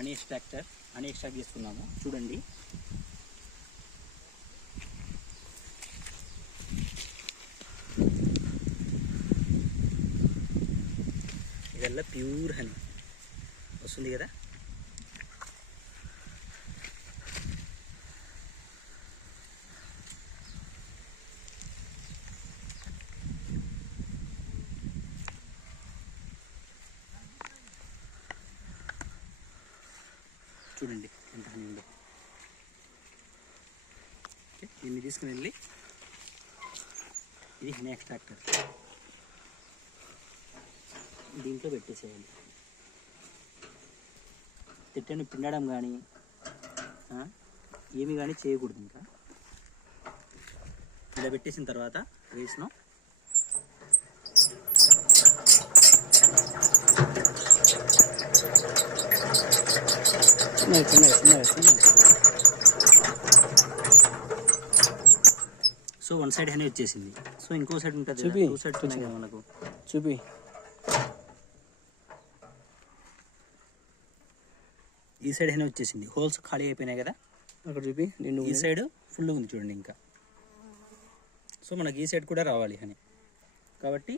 Honey extract చేస్తున్నాము చూడండి. ఇదల్లా pure honey వస్తుంది కదా. చూడండి ఎంత హనీ ఉందో. దీన్ని తీసుకుని వెళ్ళి ఇది హనీ ఎక్స్ట్రాక్టర్ దీంట్లో పెట్టేసేయాలి. తిట్టని పిండడం కానీ ఏమి కానీ చేయకూడదు. ఇంకా ఇలా పెట్టేసిన తర్వాత వేసిన సో వన్ సైడ్ హనీ వచ్చేసింది. సో ఇంకో సైడ్ ఉంటుంది, టూ సైడ్స్ ఉన్నాయి కదా మనకు. చూపి ఈ సైడ్ హనీ వచ్చేసింది, హోల్స్ ఖాళీ అయిపోయినాయి కదా అక్కడ. చూపి నేను ఈ సైడ్ ఫుల్ ఉంది చూడండి ఇంకా. సో మనకి ఈ సైడ్ కూడా రావాలి హనీ, కాబట్టి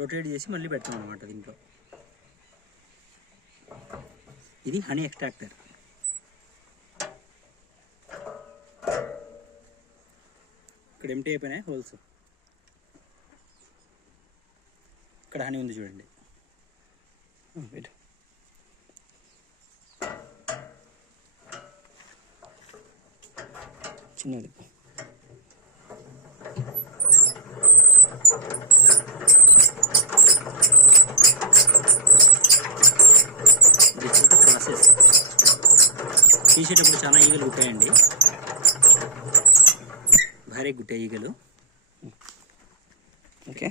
రొటేట్ చేసి మళ్ళీ పెడతాం అనమాట దీంట్లో. ఇది హనీ ఎక్స్ట్రాక్టర్. ఇక్కడ ఎంటీ అయిపోయినాయి హోల్స్, ఇక్కడ హనీ ఉంది చూడండి. చిన్నది ప్రాసెస్. తీసేటప్పుడు చాలా ఈగలు గుట్టాయండి, భారీ గుట్టాయి ఈగలు. ఓకే.